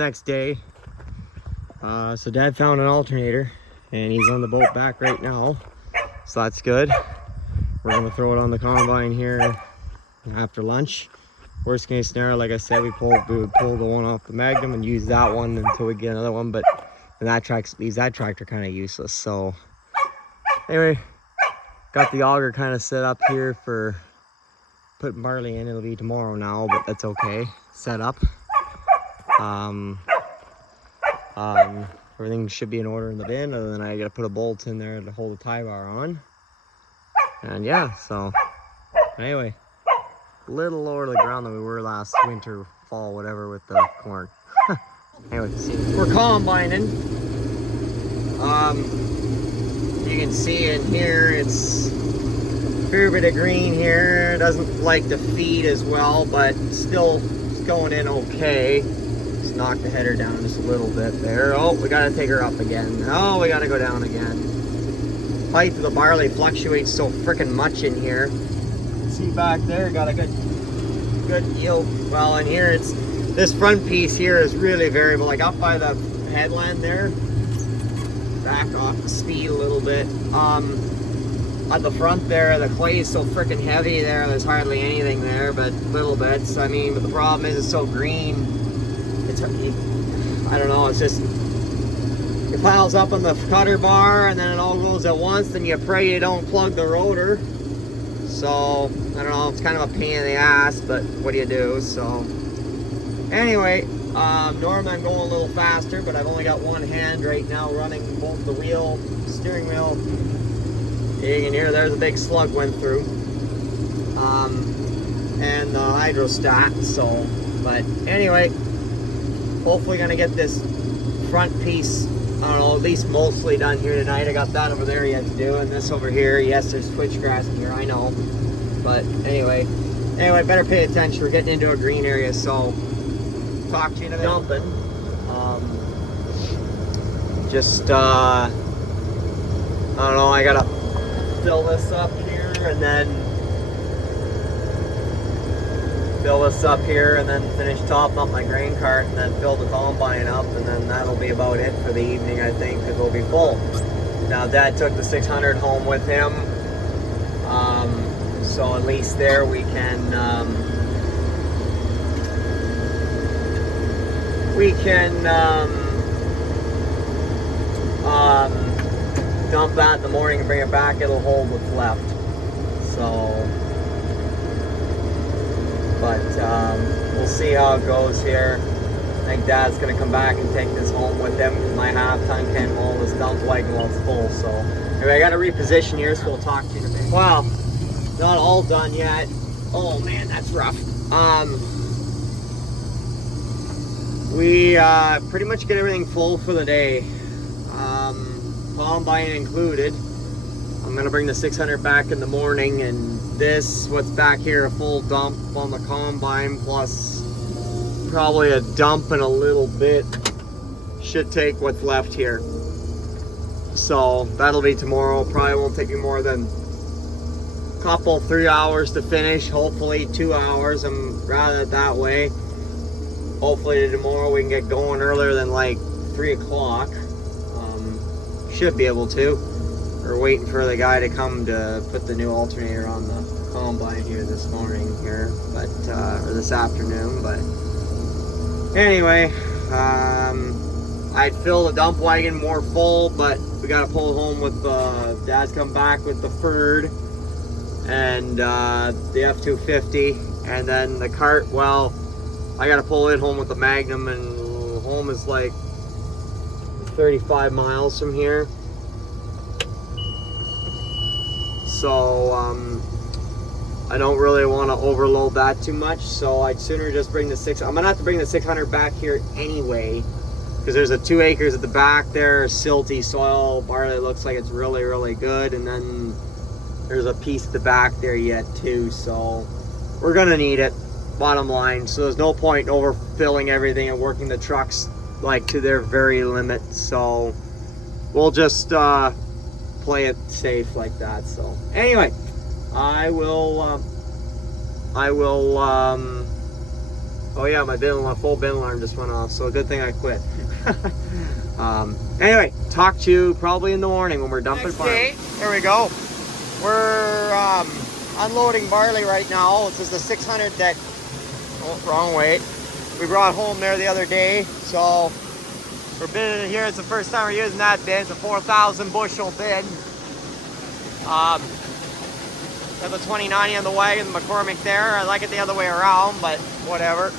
next day. So Dad found an alternator and he's on the boat back right now. So that's good. We're gonna throw it on the combine here after lunch. Worst case scenario, like I said, we would pull the one off the Magnum and use that one until we get another one, but then that leaves that tractor kind of useless. So anyway, got the auger kind of set up here for putting barley in. It'll be tomorrow now, but that's okay. Set up. Everything should be in order in the bin, other than I gotta put a bolt in there to hold the tie bar on. And yeah, so anyway, a little lower to the ground than we were last winter, fall, whatever, with the corn. Anyway, we're combining. You can see in here, it's a fair bit of green here. It doesn't like to feed as well, but still it's going in okay. Just knock the header down just a little bit there. Oh, we gotta take her up again. Oh, we gotta go down again. Height of the barley fluctuates so freaking much in here. See back there, got a good yield. Well, in here, it's this front piece here is really variable. Like up by the headland there, back off the speed a little bit. At the front there, the clay is so freaking heavy there. There's hardly anything there, but little bits. I mean, but the problem is it's so green. It's, I don't know. It's just it piles up on the cutter bar, and then it all goes at once. Then you pray you don't plug the rotor. So I don't know. It's kind of a pain in the ass, but what do you do? So anyway, normally I'm going a little faster, but I've only got one hand right now running both the wheel, steering wheel. You can hear there's a big slug went through, and the hydrostat. So, but anyway, hopefully gonna get this front piece, I don't know, at least mostly done here tonight. I got that over there yet to do, and this over here. Yes, there's switchgrass in here, I know, but anyway, better pay attention. We're getting into a green area, so talk to you in a bit. Dumping. I don't know. I gotta fill this up here, and then finish topping up my grain cart, and then fill the combine up, and then that'll be about it for the evening, I think, because it'll be full. Now Dad took the 600 home with him, so at least there we can dump that in the morning and bring it back. It'll hold what's left. So, but we'll see how it goes here. I think Dad's gonna come back and take this home with him, because my half-ton can't hold this dump wagon while it's full. So anyway, I got to reposition here, so we'll talk to you in a bit. Wow, not all done yet. Oh man, that's rough. We pretty much get everything full for the day. Combine included. I'm gonna bring the 600 back in the morning, and this, what's back here, a full dump on the combine, plus probably a dump and a little bit, should take what's left here. So that'll be tomorrow. Probably won't take me more than a couple, 3 hours to finish. Hopefully 2 hours. I'm rather it that way. Hopefully tomorrow we can get going earlier than like 3 o'clock. Should be able to. We're waiting for the guy to come to put the new alternator on the combine here this morning here, but or this afternoon. But anyway, I'd fill the dump wagon more full, but we got to pull home with Dad's come back with the Ford and the F-250, and then the cart. Well, I got to pull it home with the Magnum, and home is like 35 miles from here. So I don't really want to overload that too much, so I'd sooner just bring the I'm gonna have to bring the 600 back here anyway, because there's a 2 acres at the back there, silty soil, barley looks like it's really, really good, and then there's a piece at the back there yet too, so we're gonna need it, bottom line. So there's no point in overfilling everything and working the trucks like to their very limit, so we'll just play it safe like that. So anyway, I will Oh yeah, my full bin alarm just went off, so a good thing I quit. Anyway, talk to you probably in the morning when we're dumping barley. There we go. We're unloading barley right now. This is the 600 that, oh, wrong way. We brought home there the other day, so we're binning it here. It's the first time we're using that bin. It's a 4,000 bushel bin. Got the 2090 on the wagon, the McCormick there. I like it the other way around, but whatever.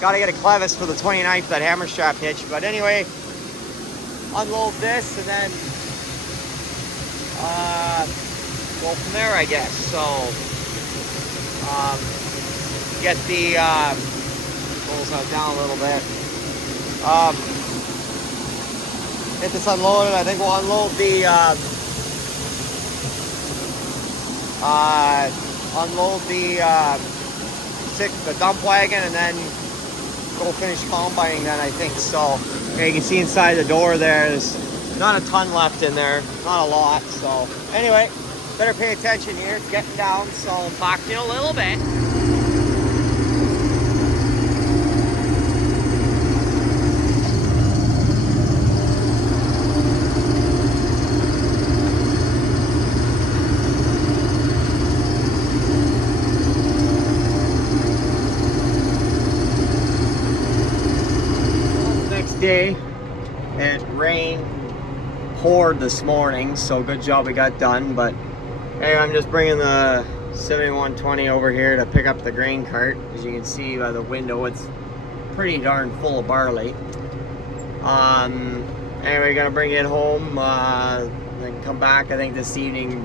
Got to get a clevis for the 29th, that hammer strap hitch. But anyway, unload this and then go from there, I guess. So get the pulls that down a little bit. Get this unloaded. I think we'll unload the dump wagon and then go finish combining then, I think. So yeah, you can see inside the door there's not a ton left in there, not a lot. So anyway, better pay attention here. It's getting down, so I'll talk to you in a little bit. Day. It rained, poured this morning, so good job we got done. But hey, I'm just bringing the 7120 over here to pick up the grain cart. As you can see by the window, it's pretty darn full of barley. Anyway, gonna bring it home, then come back. I think this evening,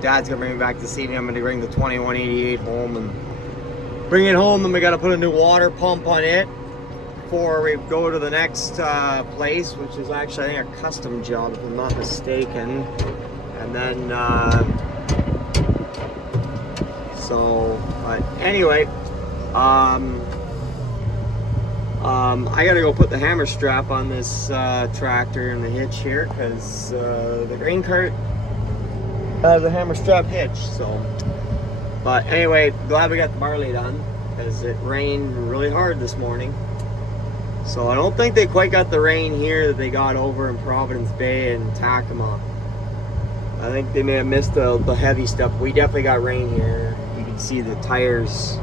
Dad's gonna bring me back this evening. I'm gonna bring the 2188 home and bring it home, and we gotta put a new water pump on it before we go to the next place, which is actually, I think, a custom job if I'm not mistaken. And then but anyway, I gotta go put the hammer strap on this tractor and the hitch here, because the grain cart has a hammer strap hitch. So but anyway, glad we got the barley done, because it rained really hard this morning. So I don't think they quite got the rain here that they got over in Providence Bay and Tacoma. I think they may have missed the heavy stuff. We definitely got rain here. You can see the tires.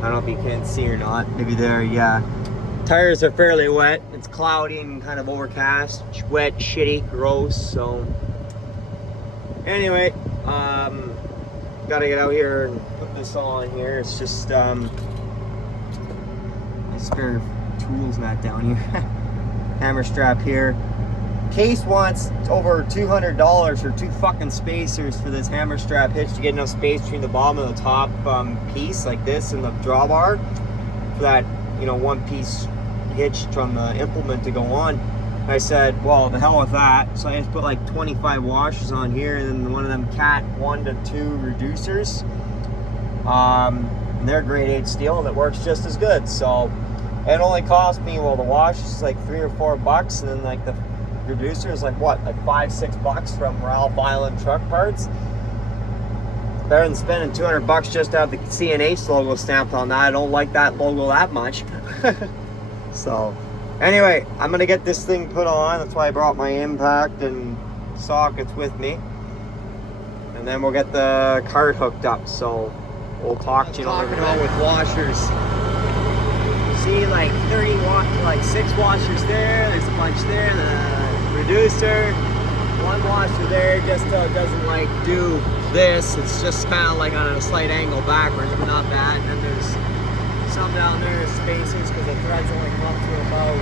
I don't know if you can see or not. Maybe there, yeah. Tires are fairly wet. It's cloudy and kind of overcast. Wet, shitty, gross. So anyway, gotta get out here and put this on here. It's just my spare tools mat down here. Hammer strap here. Case wants over $200 for 2 fucking spacers for this hammer strap hitch to get enough space between the bottom and the top piece like this and the drawbar for that, you know, 1-piece hitch from the implement to go on. I said, well, the hell with that. So I just put like 25 washers on here and then one of them Cat 1 to 2 reducers. And they're grade 8 steel and it works just as good. So it only cost me, well, the wash is like $3 or $4, and then like the reducer is like what, like $5-6 from Ralph Island Truck Parts. Better than spending $200 just to have the CNH logo stamped on that. I don't like that logo that much. So anyway, I'm gonna get this thing put on. That's why I brought my impact and sockets with me, and then we'll get the cart hooked up. So we'll talk to you about with washers. See, like 6 washers there, there's a bunch there, the reducer, 1 washer there, just doesn't like do this, it's just kind of like on a slight angle backwards, but not bad. And then there's some down there, spacers, because the threads only come up to about,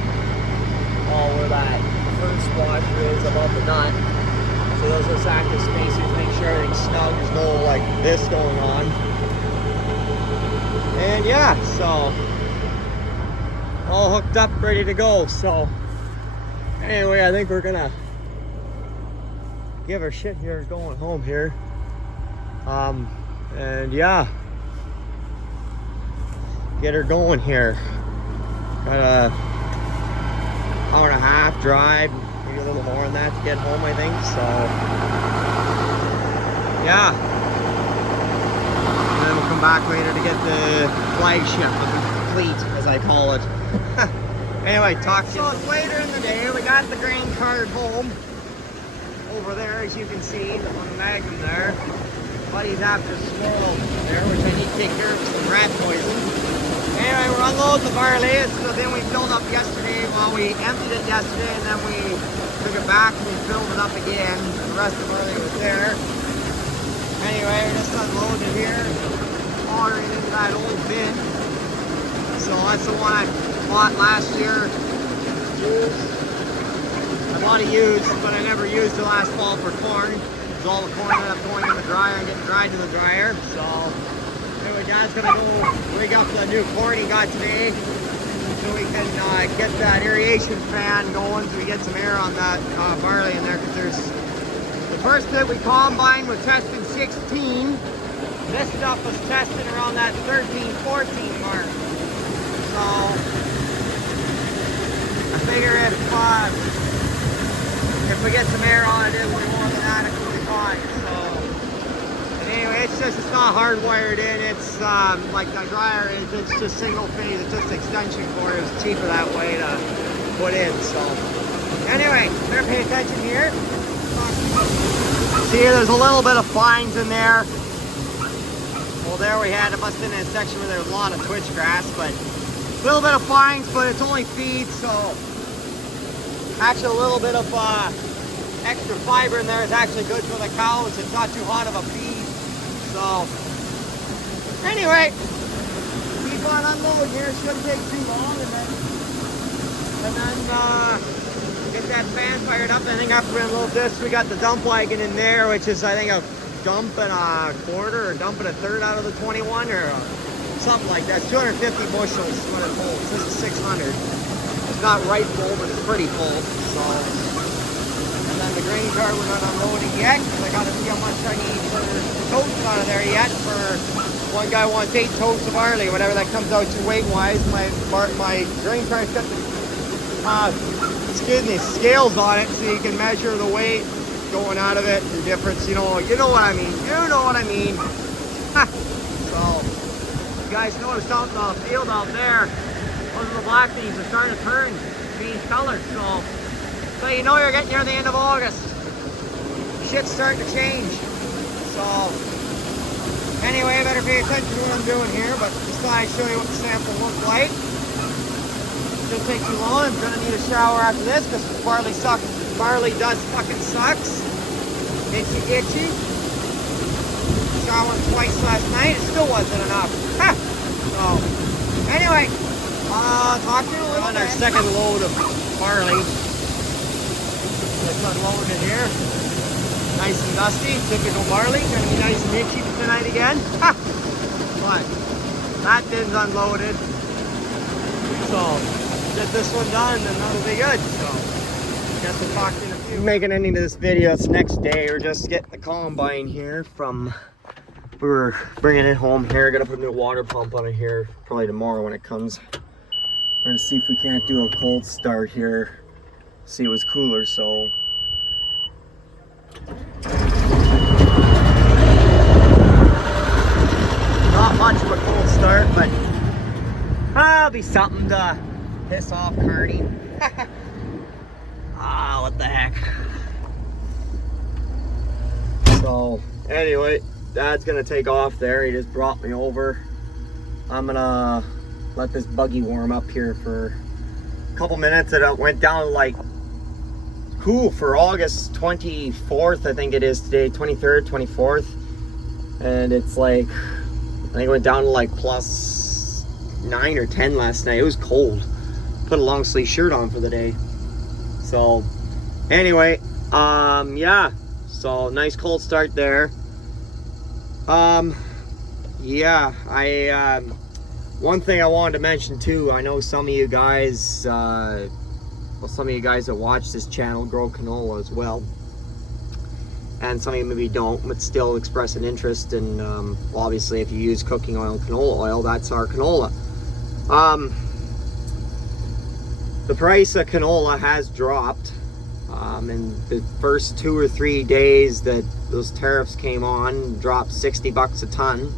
where that first washer is above the nut. So those are active spacers, make sure everything's snug, there's no like this going on. And yeah, so all hooked up, ready to go. So anyway, I think we're gonna give her shit here going home here. And yeah, get her going here. Got a hour and a half drive, maybe a little more than that to get home, I think. So yeah, and then we'll come back later to get the flagship. fleet, as I call it. Anyway, talk to you. So it's later in the day. We got the grain cart home. Over there, as you can see, on the Magnum there. Buddy's after squirrel there, which I need to take care of some rat poison. Anyway, we're unloading the barley. So then we filled up yesterday. Well, we emptied it yesterday, and then we took it back and we filled it up again. The rest of the barley was there. Anyway, we're just unloading it here. Pouring it into that old bin. So that's the one I bought last year. I bought it used, but I never used it last fall for corn. Because all the corn ended up going in the dryer and getting dried to the dryer. So anyway, Dad's gonna go rig up the new corn he got today, so we can get that aeration fan going, so we get some air on that barley in there. Because there's the first bit we combined was testing 16. This stuff was testing around that 13, 14 mark. So I figure if we get some air on it, it'll be more than adequately fine. So, and anyway, it's not hardwired in. It's like the dryer is. It's just single phase. It's just extension cord. It's cheaper that way to put in. So, anyway, better pay attention here. See, there's a little bit of fines in there. Well, there we had. It must have been in a section where there was a lot of twitch grass, but a little bit of fines, but it's only feed, so actually a little bit of extra fiber in there is actually good for the cows. It's not too hot of a feed. So anyway, keep on unloading here. It shouldn't take too long, and then get that fan fired up. I think after we unload this, we got the dump wagon in there, which is I think a dump and a quarter or dump and a third out of the 21 or something like that. It's 250 bushels when it holds. This is 600. It's not right full, but it's pretty full. So, and then the grain cart we're not unloading yet, because I got to see how much I need for toast out of there yet. For one guy wants 8 toasts of barley, whatever that comes out to weight-wise. My grain cart's got the scales on it, so you can measure the weight going out of it, the difference. You know what I mean. You know what I mean. So. You guys notice out in the field out there, those of the black leaves are starting to turn, change colors. So you know you're getting near the end of August. Shit's starting to change. So anyway, I better pay attention to what I'm doing here. But just thought I'd show you what the sample looks like. Shouldn't take too long. I'm gonna need a shower after this because barley sucks. Barley does fucking sucks. Makes you itchy. Showered twice last night. It still wasn't enough. So anyway, talk to you a little bit. On our second load of barley. Let's unload it here. Nice and dusty. Typical barley. Gonna be nice and itchy tonight again. But that bin's unloaded. So get this one done and that'll be good. So guess we'll talk to you in a few. Making an ending to this video. It's next day. We're just getting the combine here from. We were bringing it home here. Gotta put a new water pump on it here probably tomorrow when it comes. We're gonna see if we can't do a cold start here. See, it was cooler, so. Not much of a cold start, but that'll be something to piss off Carney. What the heck. So, anyway. Dad's gonna take off there. He just brought me over. I'm gonna let this buggy warm up here for a couple minutes. It went down like cool for August 24th, I think it is today, 23rd, 24th. And it's like, I think it went down to like plus 9 or 10 last night. It was cold. Put a long sleeve shirt on for the day. So anyway, yeah. So nice cold start there. Yeah, one thing I wanted to mention too, I know some of you guys, some of you guys that watch this channel grow canola as well. And some of you maybe don't, but still express an interest in, well, obviously if you use cooking oil and canola oil, that's our canola. The price of canola has dropped. In the first 2 or 3 days that those tariffs came on, dropped 60 bucks a ton.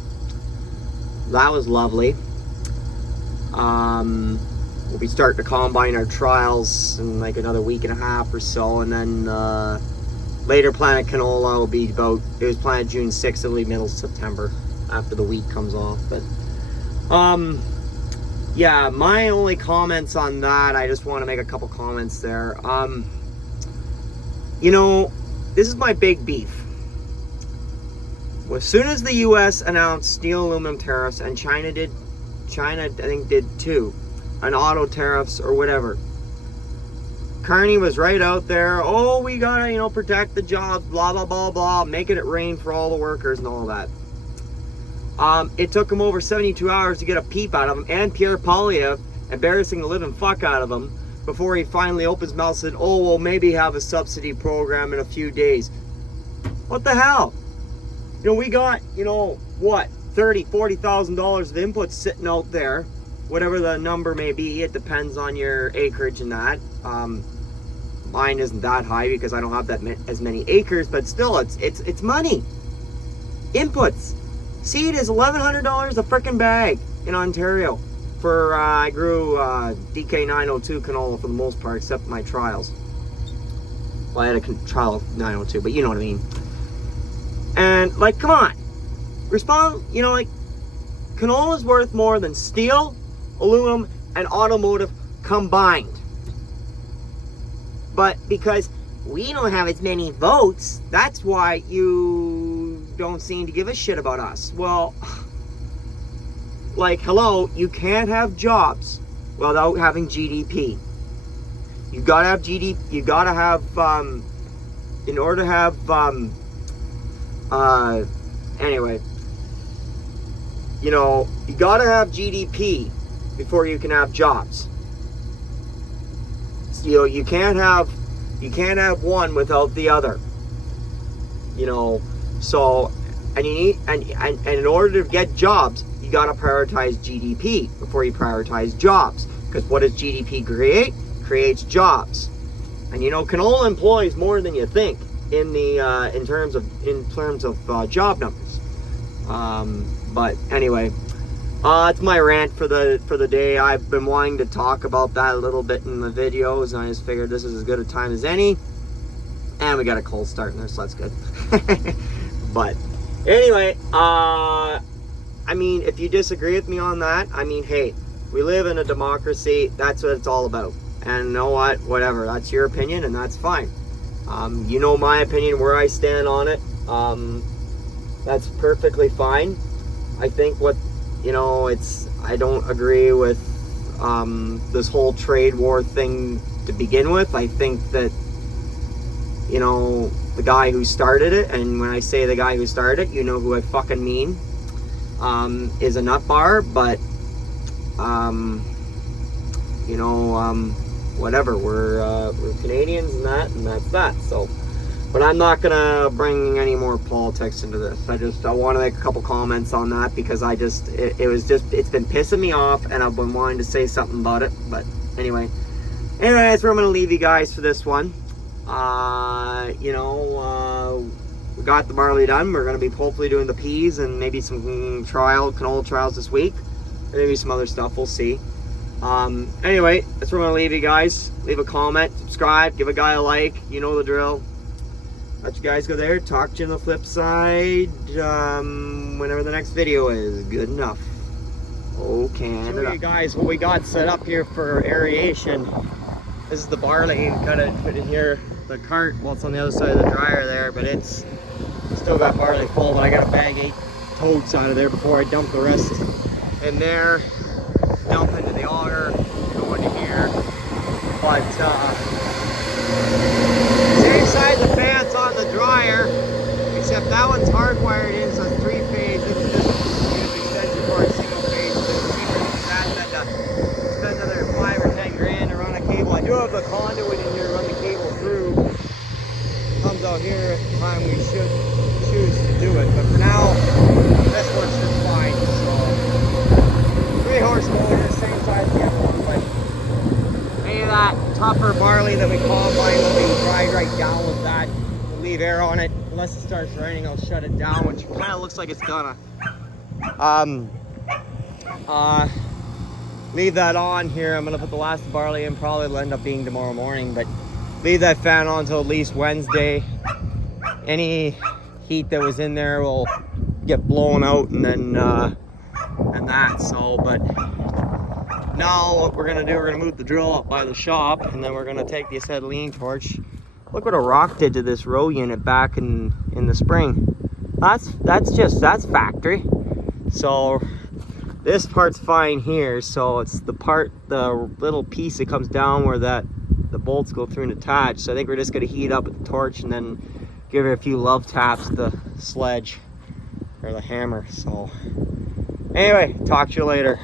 That was lovely. We'll be starting to combine our trials in like another week and a half or so, and then later planted canola will be about, it was planted June 6th, it'll be middle September after the wheat comes off. But yeah, my only comments on that, I just want to make a couple comments there. You know, this is my big beef. As soon as the US announced steel aluminum tariffs, and China I think did too, on auto tariffs or whatever, Carney was right out there, oh, we gotta, you know, protect the jobs, blah, blah, blah, blah, making it rain for all the workers and all that. It took him over 72 hours to get a peep out of him, and Pierre Poilievre embarrassing the living fuck out of him before he finally opened his mouth and said, oh, we'll maybe have a subsidy program in a few days. What the hell? You know, we got, you know, what, $30,000, $40,000 of inputs sitting out there, whatever the number may be. It depends on your acreage and that. Mine isn't that high because I don't have that as many acres, but still, it's money. Inputs. Seed is $1,100 a frickin' bag in Ontario. For I grew DK 902 canola for the most part, except my trials. Well, I had a trial of 902, but you know what I mean. And, like, come on. You know, like, canola is worth more than steel, aluminum, and automotive combined. But because we don't have as many votes, that's why you don't seem to give a shit about us. Well, like, hello, you can't have jobs without having GDP. You gotta have GDP, you gotta have, in order to have, anyway, you know, you gotta have GDP before you can have jobs. You know, you can't have one without the other. You know, so, and you need, and in order to get jobs, you gotta prioritize GDP before you prioritize jobs. Because what does GDP create? Creates jobs. And you know, canola employs more than you think in the in terms of job numbers. But anyway, it's my rant for the day. I've been wanting to talk about that a little bit in the videos, and I just figured this is as good a time as any. And we got a cold start in there, so that's good. But anyway, I mean, if you disagree with me on that, I mean, hey, we live in a democracy. That's what it's all about. And you know what? Whatever. That's your opinion, and that's fine. You know my opinion, where I stand on it. That's perfectly fine. I think you know, I don't agree with this whole trade war thing to begin with. I think that, you know, the guy who started it, and when I say the guy who started it, you know who I fucking mean, is a nut bar, but, you know, whatever, we're Canadians and that's that, so. But I'm not gonna bring any more politics into this. I want to make a couple comments on that because it's been pissing me off, and I've been wanting to say something about it. But anyway, that's where I'm gonna leave you guys for this one. You know, we got the barley done. We're gonna be hopefully doing the peas and maybe some canola trials this week, and maybe some other stuff. We'll see. Anyway, that's where I'm gonna leave you guys. Leave a comment, subscribe, give a guy a like. You know the drill. Let you guys go there. Talk to you on the flip side whenever the next video is. Good enough. Oh, Canada. Show you guys what we got set up here for aeration. This is the barley. Got to put in here. The cart, well, it's on the other side of the dryer there, but it's still got barley full. But I got to bag 8 totes out of there before I dump the rest in there. Dump into the auger, go into here. But same size of fans on the dryer, except that one's hardwired in, so it's 3-phase. This is extension for a single phase. That spend another 5 or 10 grand to run a cable. I do have the conduit in here to run the cable through. Comes out here at the time we should choose to do it, but for now, this works just fine. So 3 horse motor, same size vehicle. Any of that tougher barley that we combine will be dried right down with that. We'll leave air on it. Unless it starts raining, I'll shut it down, which kind of looks like it's gonna. leave that on here. I'm gonna put the last barley in, probably it'll end up being tomorrow morning, but leave that fan on until at least Wednesday. Any heat that was in there will get blown out and then and that. So, but now what we're gonna do, we're gonna move the drill up by the shop, and then we're gonna take the acetylene torch. Look what a rock did to this row unit back in the spring. That's factory. So this part's fine here. So it's the little piece that comes down where the bolts go through and attach. So I think we're just gonna heat up with the torch and then give it a few love taps with the sledge or the hammer. So anyway, talk to you later.